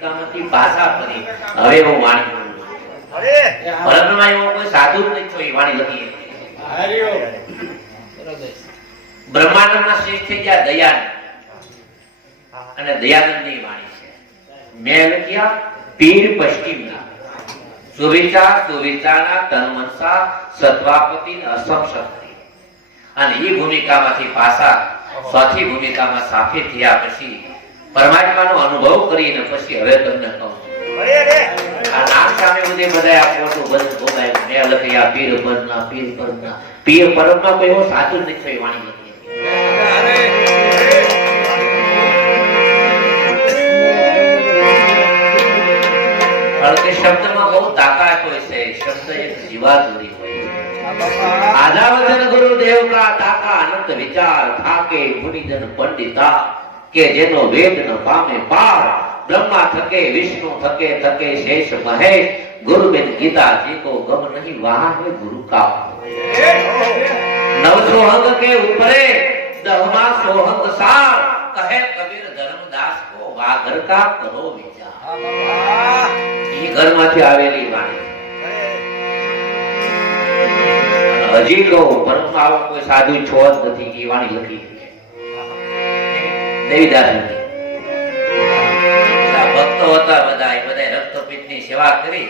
ભૂમિકામાંથી પાછા ફરી. હવે હું વાણી બોલું છું. એવો કોઈ સાધુ નથી થયો એ વાણી લખી. બ્રહ્માનંદના શ્રેષ્ઠ થઈ ગયા દયાનંદ. અને દયાનંદની વાણી છે. મેં લખ્યા પીર પશ્ચિમના. સુવિચાર સુવિચારના તન્મનસા સત્વાપતિ અસમ શક્તિ. અને એ ભૂમિકામાંથી પાછા સાથી ભૂમિકામાં સાફે થયા પછી પરમાત્માનો અનુભવ કરીને પછી હવે તમને કહું આ નામ સામે બધી બધા આ ખોટું બધું ભોગાય મેં લખ્યા પીર પદના પીર પદના. પીર પદમાં કોઈ એવો સાચું નથી થયું વાણી લખી. કારણ કે શબ્દમાં બહુ તાકાત હોય છે. શબ્દ એક જીવાદોરી હોય આધાવચન ગુરુદેવ કા તાકા અનંત વિચાર થાકે મુનિજન પંડિતા. કે જેનો વેદ ન પામે પાર. બ્રહ્મા થકે, વિષ્ણુ થકે થકે શેષ મહેશ. ગુરુબેન ગીતા જીકો ગમ નહીં વાહ ગુરુ કા નવસો અંગ કે ઉપરે, દહમાં સો અંગ સાર. કહે કબીર ધર્મદાસ કો વાઘર કા કરો વિચાર. એ ઘરમાંથી આવેલી વાણી. હજી કહું પરમ કોઈ સાધુ છો જ નથી એ વાણી લખી. દેવીદાસ. ભક્તો હતા બધા, એ બધાએ રક્તપિત્તની સેવા કરી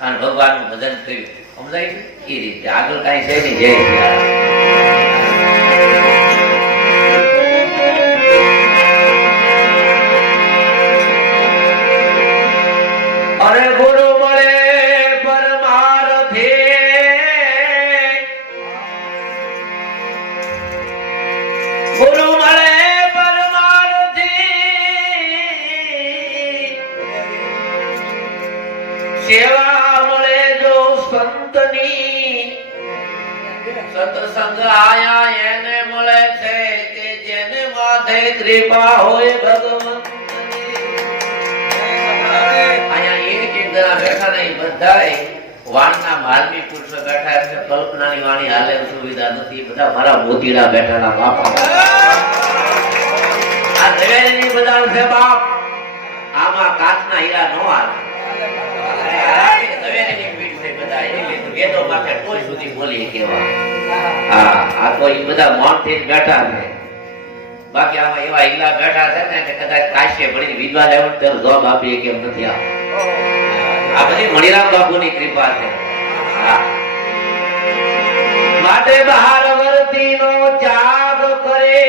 અને ભગવાનનું ભજન કર્યું સમજાય? એ રીતે આગળ કાંઈ છે નહીં, જય સત્સંગ આયા એને મળે છે કે જેને માથે કૃપા હોય ભગવંતની અહીંયા એક એક જણા બેઠા નહીં બધાય વાણના માર્મી પુરુષો બેઠા છે કલ્પનાની વાણી હાલે એવી સુવિધા નથી બધા મારા મોતીડા બેઠાના બાપા આ દયાની બધા છે બાપ આમાં કાચના હીરા નો હાલે દયાની પીઠ છે બધા વેદો માટે કોઈ સુધી બોલી કેવા હા. આ તો બધા મૌન થઈને બેઠા છે. બાકી આમાં એવા ઈલા બેઠા છે ને કે કદાચ કાશ્ય ભણી વિદ્વાન આવ્યો તેનો જવાબ આપીએ કેમ નથી આ આ બધી મણિરામ બાપુની કૃપા છે. માટે બહાર વર્તીનો ત્યાગ કરે.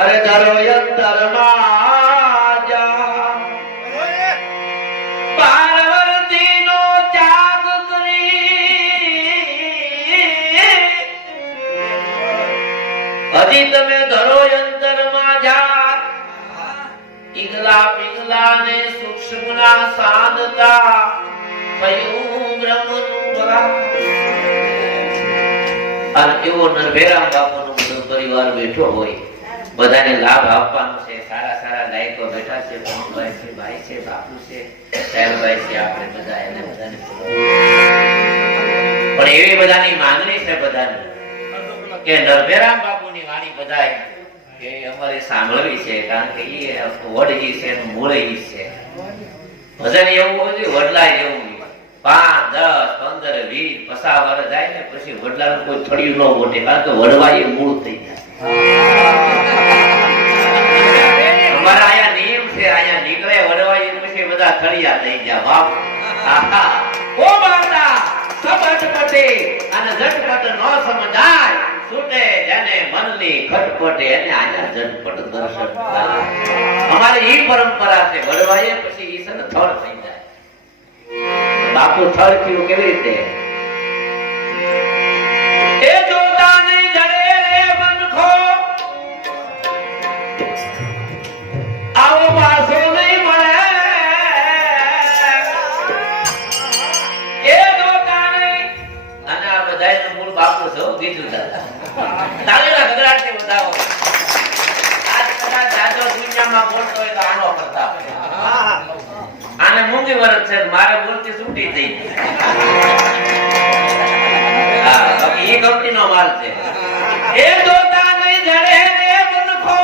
અરે ધરો અંતરમાં ઈગલા પિંગલા ને સૂક્ષ્મના સાંધતા. થયું બ્રહ્મનું. અને એવો નરભેરામ બાપુનો બધો પરિવાર બેઠો હોય, બધાને લાભ આપવાનો છે. સારા સારા લાયકો બેઠા છે. મોહનભાઈ છે, ભાઈ છે, બાપુ છે, સાહેબભાઈ છે, આપણે બધા એને બધાને પણ એવી બધાની માંગણી છે બધાની. કે નરભેરામ બાપુની વાણી બધાએ એ નીકળે વડવાઈ બધા થળિયા થઈ ગયા. બાપ આહા. ઓ અટપટે અને ઝટપટ ન સમજાય. છૂટે જેને મનની ખટપટે એને આજા ઝટપટ દર્શન અમારે ઈ પરંપરા છે વડવાઈએ પછી ઈ છે ને થળ થઈ જાય. બાપુ થળ થયું કેવી રીતે? તો આનો મૂંગી વરસ છે મારે બોલતી છૂટી થઈ એ કંપની નો માલ છે. એ જોતા નહીં જડે રે મનખો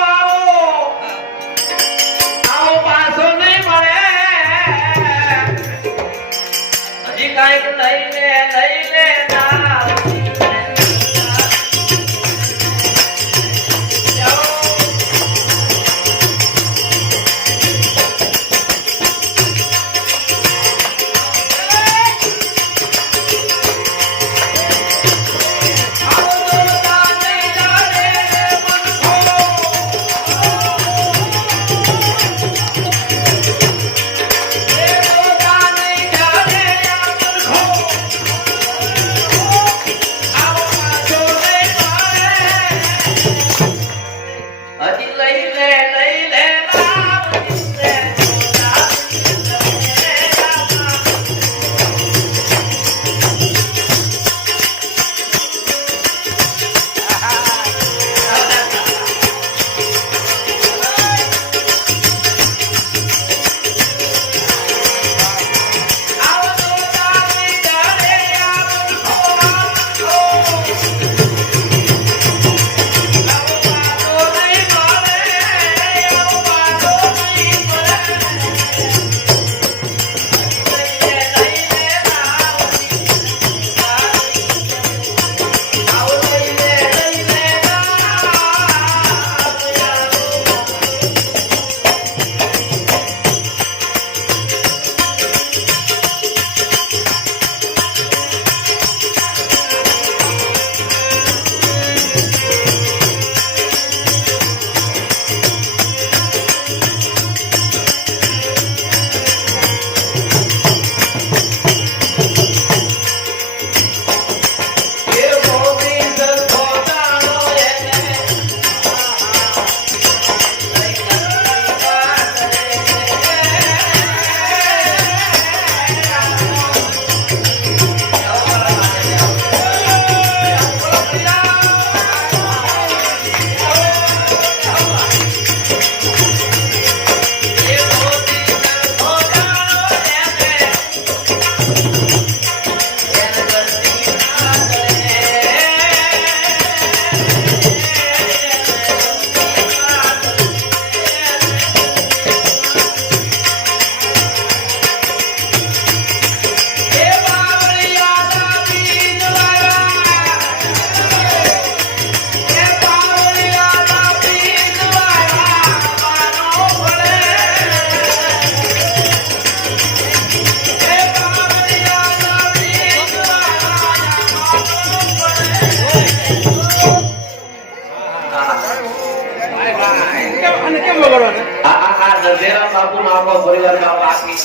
બાપા આખી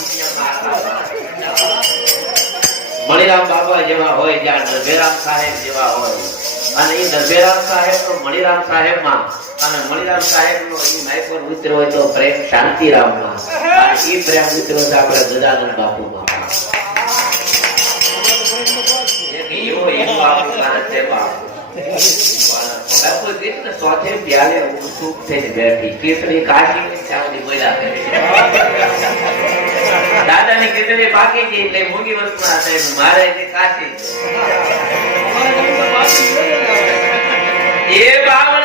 મણિરામ બાબા જેવા હોય જ્યાં દરવેરામ સાહેબ જેવા હોય. અને એ દરવેરામ સાહેબ નો મણિરામ સાહેબમાં અને મણિરામ સાહેબ નો એ માઇક પર ઉતર હોય તો પ્રેમ શાંતિરામમાં એ પ્રેમ મિત્ર તો આપણે ગજાનંદ બાપુ માં એક બાપુ તે બાપુ. બાપુ ઉત્સુક થઈને બેઠી. કીર્તની કાશી ને બોલ્યા કરે. દાદાની કીર્તની બાકી હતી એટલે મૂંગી વસ્તુ હતા મારે કાશી એ બાવળિયાના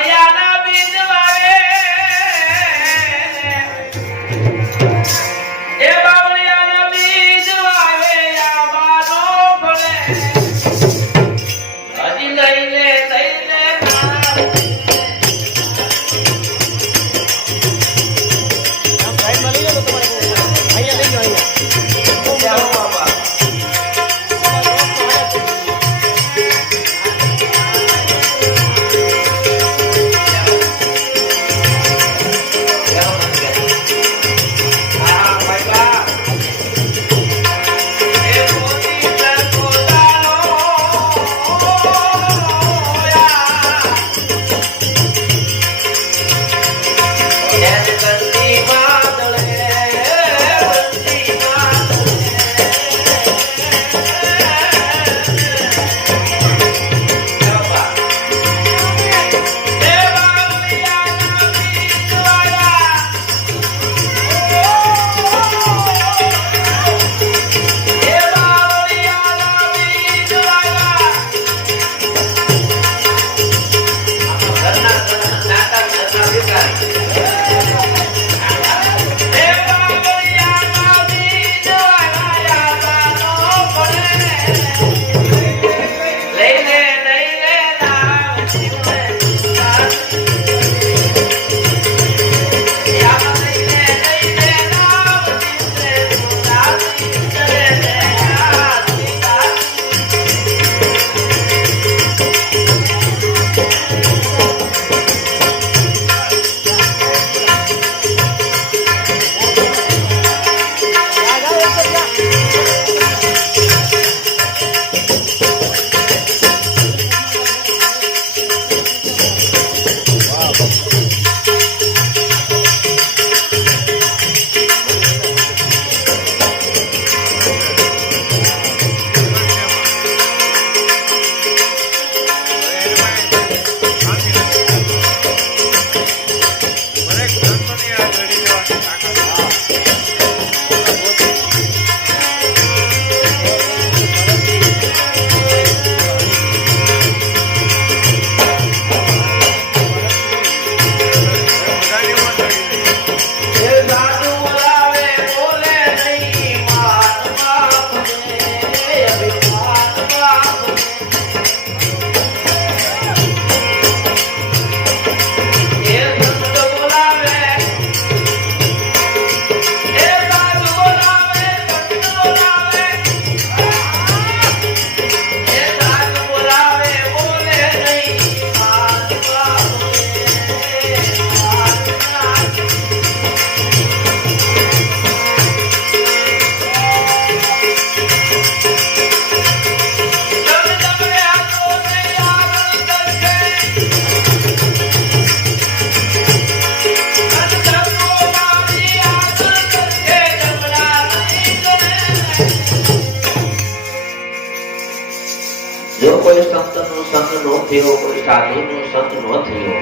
થયો કોઈ સાધુનો સંત ન થયો.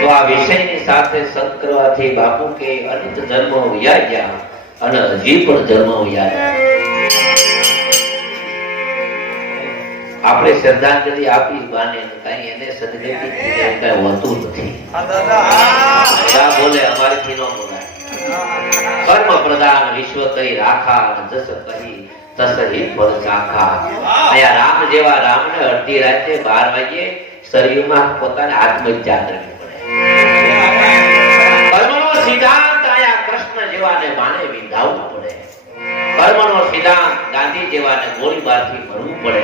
તો આ વિષયની સાથે કરવાથી બાપુ કે અનંત જન્મો વ્યા ગયા અને હજી પણ જન્મો વ્યા ગયા આપણે શ્રદ્ધાંજલિ આપી માને કઈ એને સદગતિ કઈ હોતું નથી. બોલે અમારેથી ન બોલાય. કર્મ પ્રદાન વિશ્વ કરી રાખા જસ કરી તસહી પર ચાખા અહીંયા રામ જેવા રામને અડધી રાતે બાર વાગે શરીરમાં પોતાને આત્મહત્યા કરવી પડે. કર્મનો સિદ્ધાંત અહીંયા કૃષ્ણ જેવાને માને વિંધાવવું પડે. કર્મનો સિદ્ધાંત ગાંધી જેવાને ગોળીબારથી ભરવું પડે.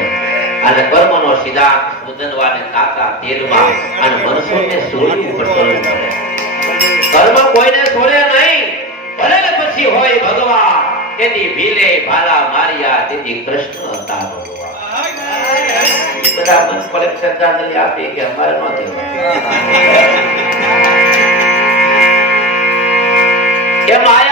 અને કર્મનો સિદ્ધાંત સુદનવાને કાકા તેરમાં અને મનસુખને સોળી ઉપર પડે કર્મ કોઈને છોડે નહીં ભલે પછી હોય ભગવાન. તેથી ભીલે ભાલા માર્યા તેથી કૃષ્ણ હતા ભગવાન બધા મન પડે શ્રદ્ધાંજલિ આપી કે અમારે ન દેવાય એ માયા